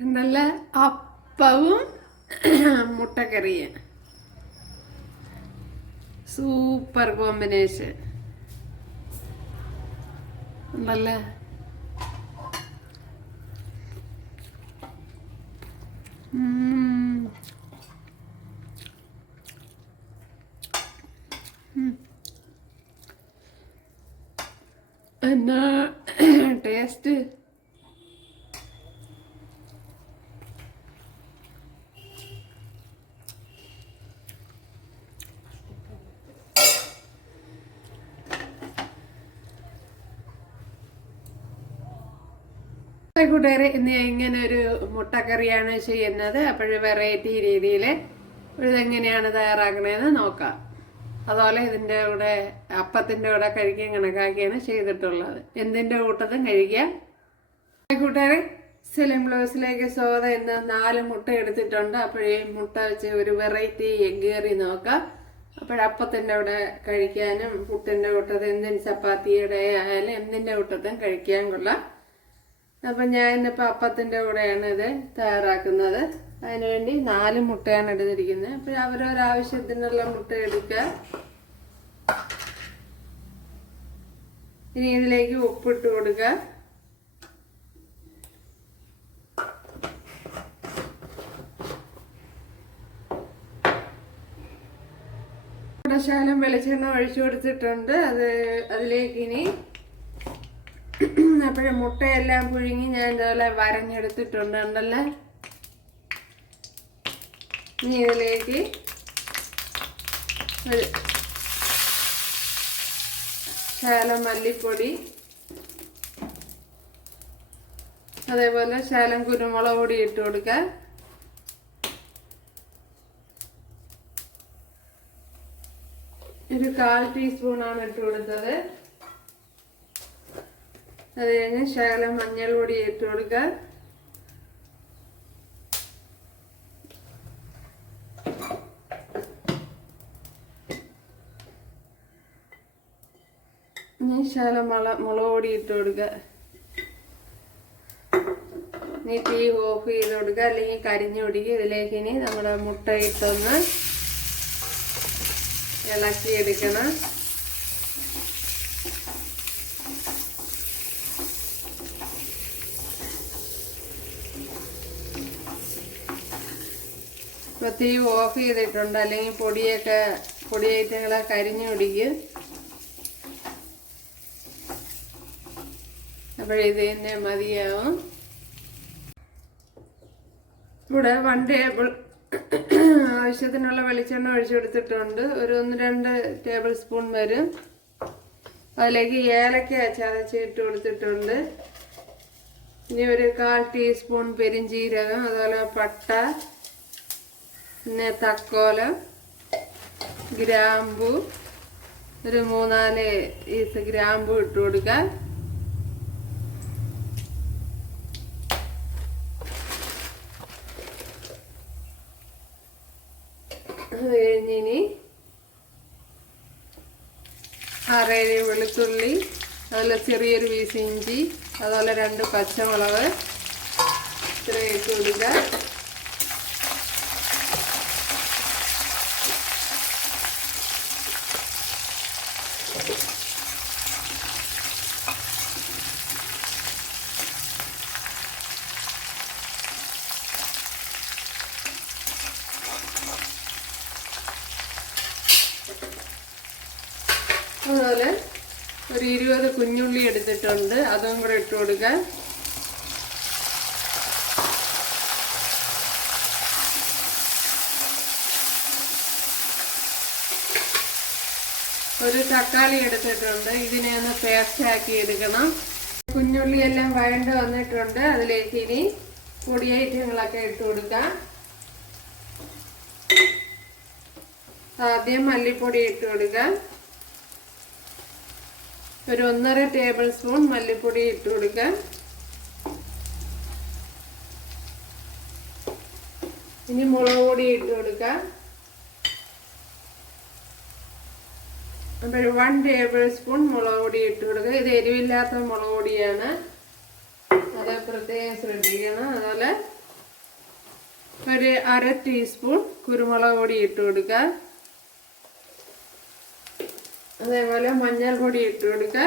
നല്ല അപ്പവും മുട്ടക്കറിയും സൂപ്പർ കോമ്പിനേഷൻ നല്ല ഉം. ഉം. എന്നാ ടേസ്റ്റ് കൂട്ടുകാരെ ഇന്ന് ഇങ്ങനെ ഒരു മുട്ടക്കറിയാണ് ചെയ്യുന്നത്. അപ്പോൾ വെറൈറ്റി രീതിയിൽ ഇതെങ്ങനെയാണ് തയ്യാറാക്കണതെന്ന് നോക്കാം. അതുപോലെ ഇതിന്റെ കൂടെ അപ്പത്തിന്റെ കൂടെ കഴിക്കാൻ കണക്കാക്കിയാണ് ചെയ്തിട്ടുള്ളത്. എന്തിന്റെ കൂട്ടത്തും കഴിക്കാം. കൂട്ടുകാരെ സിലിം ബ്ലൗസിലേക്ക് സോദ ഇന്ന് നാല് മുട്ട എടുത്തിട്ടുണ്ട്. അപ്പോഴേ മുട്ട വെച്ച് ഒരു വെറൈറ്റി എഗ് കറി നോക്കാം. അപ്പോഴപ്പത്തിന്റെ കൂടെ കഴിക്കാനും പുട്ടിന്റെ കൂട്ടത്തിൽ എന്തിന് ചപ്പാത്തിയുടെ ആയാലും എന്തിന്റെ കൂട്ടത്തും കഴിക്കാൻ കൊള്ളാം. അപ്പം ഞാൻ ഇന്നിപ്പോൾ അപ്പത്തിന്റെ കൂടെയാണ് ഇത് തയ്യാറാക്കുന്നത്. അതിനുവേണ്ടി നാല് മുട്ടയാണ് എടുത്തിരിക്കുന്നത്. അപ്പോൾ അവരൊരാവശ്യത്തിനുള്ള മുട്ട എടുക്കുക. ഇനി ഇതിലേക്ക് ഉപ്പിട്ട് കൊടുക്കുക. ശാലം വെളിച്ചെണ്ണ ഒഴിച്ചു കൊടുത്തിട്ടുണ്ട്. അത് അതിലേക്ക് ഇനി അപ്പോഴും മുട്ടയെല്ലാം പുഴുങ്ങി ഞാൻ ഇതുപോലെ വരഞ്ഞെടുത്തിട്ടുണ്ട് ഉണ്ടല്ലേ ഇനി ഇതിലേക്ക് ഒരു ശാലം മല്ലിപ്പൊടി അതേപോലെ ശാലം കുരുമുളക് പൊടി ഇട്ട് കൊടുക്കുക ഒരു കാൽ ടീസ്പൂണാണ് ഇട്ട് കൊടുത്തത്. അത് കഴിഞ്ഞ് ശകലം മഞ്ഞൾ പൊടി ഇട്ട് കൊടുക്കുക ഇനി ശകലം മുള മുളക് പൊടി ഇട്ട് കൊടുക്കുക ഇനി തീ ഓഫ് ചെയ്ത് കൊടുക്കുക അല്ലെങ്കിൽ കരിഞ്ഞു പിടിക്കുക ഇതിലേക്ക് ഇനി നമ്മുടെ മുട്ട ഇട്ടൊന്ന് ഇളക്കിയെടുക്കണം. ഇപ്പൊ തീ ഓഫ് ചെയ്തിട്ടുണ്ട്. അല്ലെങ്കിൽ പൊടിയൊക്കെ പൊടി ഐറ്റങ്ങളെ കരിഞ്ഞു പിടിക്കും. അപ്പോഴിത് തന്നെ മതിയാവും. ഇവിടെ വൺ ടേബിൾ ആവശ്യത്തിനുള്ള വെളിച്ചെണ്ണ ഒഴിച്ചു കൊടുത്തിട്ടുണ്ട്. ഒരു ഒന്ന് രണ്ട് ടേബിൾ സ്പൂൺ വരും. അതിലേക്ക് ഏലക്ക ചതച്ചിട്ട് കൊടുത്തിട്ടുണ്ട്. ഇനി ഒരു കാൽ ടീസ്പൂൺ പെരിഞ്ചീരകം അതുപോലെ പട്ട പിന്നെ തക്കോലം ഗ്രാമ്പു ഒരു മൂന്നാൽ ഈസ് ഗ്രാമ്പു ഇട്ട് കൊടുക്കാം അത് കഴിഞ്ഞിനി ആറേഴ് വെളുത്തുള്ളി അതുപോലെ ചെറിയൊരു പീസ് ഇഞ്ചി അതുപോലെ രണ്ട് പച്ചമുളക് ഇത്രയും ഇട്ട് കൊടുക്കുക അതുപോലെ ഒരു ഇരുപത് കുഞ്ഞുള്ളി എടുത്തിട്ടുണ്ട്. അതും കൂടെ ഇട്ട് കൊടുക്കുക ഒരു തക്കാളി എടുത്തിട്ടുണ്ട്. ഇതിനെ ഒന്ന് പേസ്റ്റ് ആക്കി എടുക്കണം. കുഞ്ഞുള്ളി എല്ലാം വഴണ്ട് വന്നിട്ടുണ്ട്. അതിലേക്ക് ഇനി പൊടി ഐറ്റങ്ങളൊക്കെ ഇട്ട് കൊടുക്കാം. ആദ്യം മല്ലിപ്പൊടി ഇട്ട് കൊടുക്കാം. ഒരു ഒന്നര ടേബിൾ സ്പൂൺ മല്ലിപ്പൊടി ഇട്ട് കൊടുക്കാം ഇനി മുളക് പൊടി ഇട്ട് കൊടുക്കാം അപ്പോൾ വൺ ടേബിൾ സ്പൂൺ മുളക് പൊടി ഇട്ട് കൊടുക്കുക. ഇത് എരിവില്ലാത്ത മുളക് പൊടിയാണ്. അത് പ്രത്യേകം ശ്രദ്ധിക്കണം. അതുപോലെ ഒരു അര ടീസ്പൂൺ കുരുമുളക് പൊടി ഇട്ട് കൊടുക്കുക. അതേപോലെ മഞ്ഞൾപ്പൊടി ഇട്ട് കൊടുക്കുക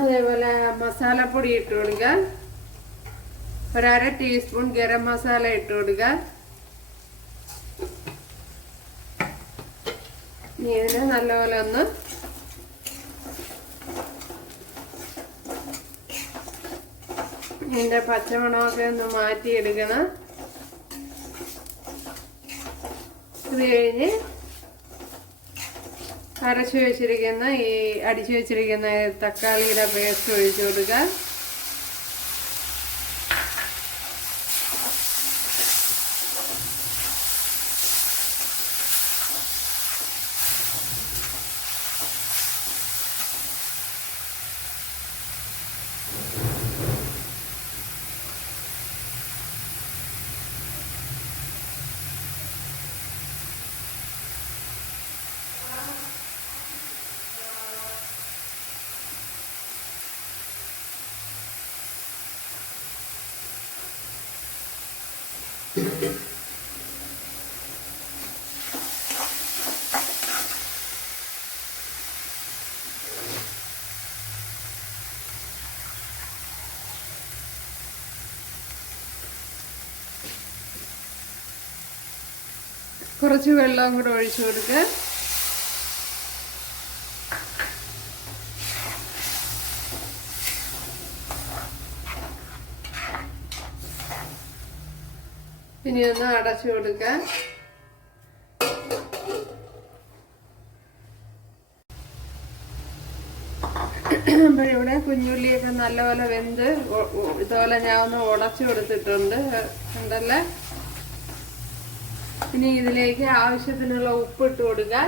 അതേപോലെ മസാലപ്പൊടി ഇട്ട് കൊടുക്കുക ഒരര ടീസ്പൂൺ ഗരം മസാല ഇട്ട് കൊടുക്കുക ഇനി ഇതിനെ നല്ലപോലെ ഒന്ന് ഇതിന്റെ പച്ചമണമൊക്കെ ഒന്ന് മാറ്റിയെടുക്കണം. ഇത് കഴിഞ്ഞ് അരച്ചു വെച്ചിരിക്കുന്ന ഈ അടിച്ചു വെച്ചിരിക്കുന്ന തക്കാളിയുടെ പേസ്റ്റ് ഒഴിച്ചു കൊടുക്കുക. കുറച്ച് വെള്ളം കൂടെ ഒഴിച്ചു കൊടുക്കുക ഇനി ഒന്ന് അടച്ചു കൊടുക്കുക അപ്പോഴിവിടെ കുഞ്ഞുള്ളിയൊക്കെ നല്ലപോലെ വെന്ത് ഇതുപോലെ ഞാൻ ഒന്ന് ഉടച്ചു കൊടുത്തിട്ടുണ്ട്. ഉണ്ടല്ലേ ഇനി ഇതിലേക്ക് ആവശ്യത്തിനുള്ള ഉപ്പ് ഇട്ട് കൊടുക്കുക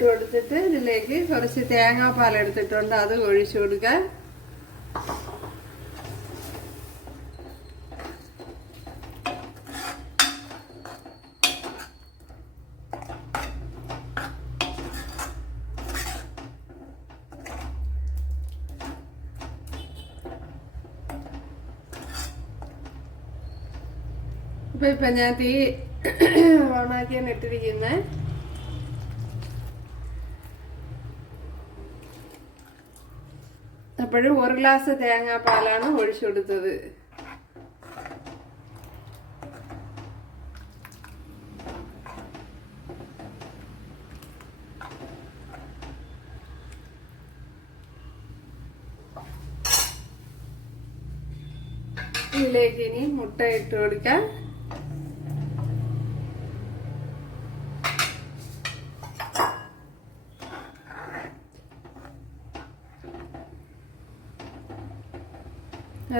ഉപ്പിട്ട് കൊടുത്തിട്ട് ഇതിലേക്ക് കുറച്ച് തേങ്ങാപ്പാൽ എടുത്തിട്ടുണ്ട്. അത് ഒഴിച്ചു കൊടുക്കാൻ. ഇപ്പൊ ഇപ്പൊ ഞാൻ തീ ഓണാക്കിയാണ് ഇട്ടിരിക്കുന്നത് അപ്പോഴും ഒരു ഗ്ലാസ് തേങ്ങാപ്പാലാണ് ഒഴിച്ചു കൊടുത്തത്. ഇതിലേക്ക് ഇനി മുട്ട ഇട്ട് കൊടുക്കാം.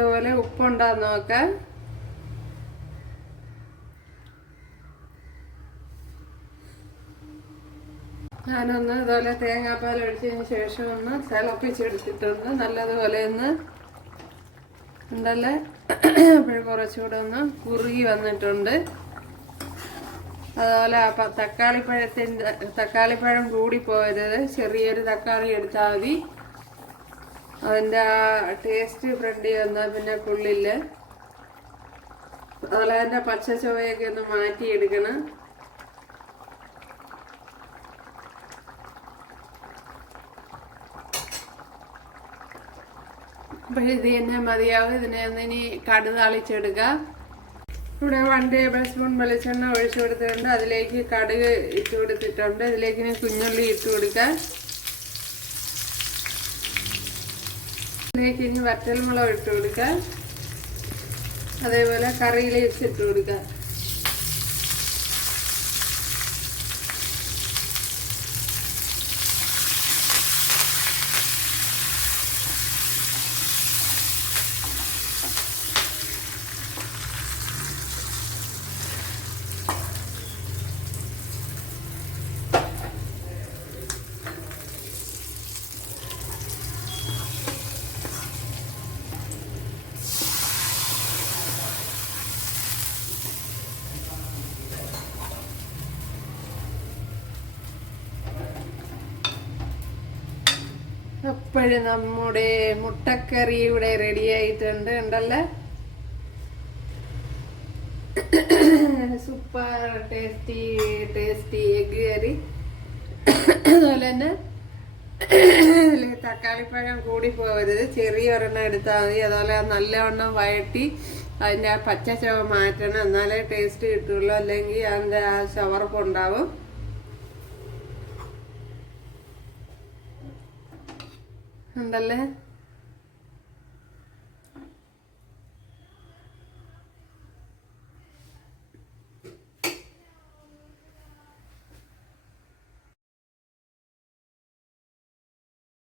അതുപോലെ ഉപ്പുണ്ടാന്ന് നോക്കാം ഞാനൊന്ന് ഇതുപോലെ തേങ്ങാപ്പാൽ ഒഴിച്ചതിന് ശേഷം ഒന്ന് തിളപ്പിച്ചെടുത്തിട്ടുണ്ട് നല്ലതുപോലെ ഒന്ന് ഉണ്ടല്ലേ അപ്പോൾ കുറച്ചുകൂടെ ഒന്ന് കുറുകി വന്നിട്ടുണ്ട്. അതുപോലെ തക്കാളിപ്പഴത്തിന്റെ തക്കാളിപ്പഴം കൂടി പോയത് ചെറിയൊരു തക്കാളി എടുത്താൽ മതി. അതിന്റെ ആ ടേസ്റ്റ് ഫ്രണ്ടിൽ വന്നാൽ പിന്നെ പുള്ളിൽ അതുപോലെ അതിന്റെ പച്ച ചുവയൊക്കെ ഒന്ന് മാറ്റിയെടുക്കണം. അപ്പോൾ ഇത് തന്നെ മതിയാവും. ഇതിനെ ഒന്ന് ഇനി കടു താളിച്ചെടുക്കുക ഇവിടെ വൺ ടേബിൾ സ്പൂൺ വെളിച്ചെണ്ണ ഒഴിച്ചു കൊടുത്തിട്ടുണ്ട്. അതിലേക്ക് കടുക് ഇട്ട് കൊടുത്തിട്ടുണ്ട്. ഇതിലേക്ക് ഇനി കുഞ്ഞുള്ളി ഇട്ട് കൊടുക്കുക ഇതിലേക്ക് ഇനി വറ്റൽമുളക് ഇട്ട് കൊടുക്കുക അതേപോലെ കറിയിലേക്ക് ഇട്ട് കൊടുക്കുക അപ്പോഴും നമ്മുടെ മുട്ടക്കറി ഇവിടെ റെഡി ആയിട്ടുണ്ട്. ഉണ്ടല്ലേ? Super tasty tasty egg curry അതുപോലെ തന്നെ തക്കാളിപ്പഴം കൂടി പോകരുത് ചെറിയ ഒരെണ്ണം എടുത്താൽ മതി. അതുപോലെ നല്ലവണ്ണം വഴട്ടി അതിന്റെ ആ പച്ച ചവ മാറ്റണം. എന്നാലേ ടേസ്റ്റ് കിട്ടുള്ളൂ. അല്ലെങ്കിൽ അതിന്റെ ആ ചവർപ്പ് ഉണ്ടല്ലേ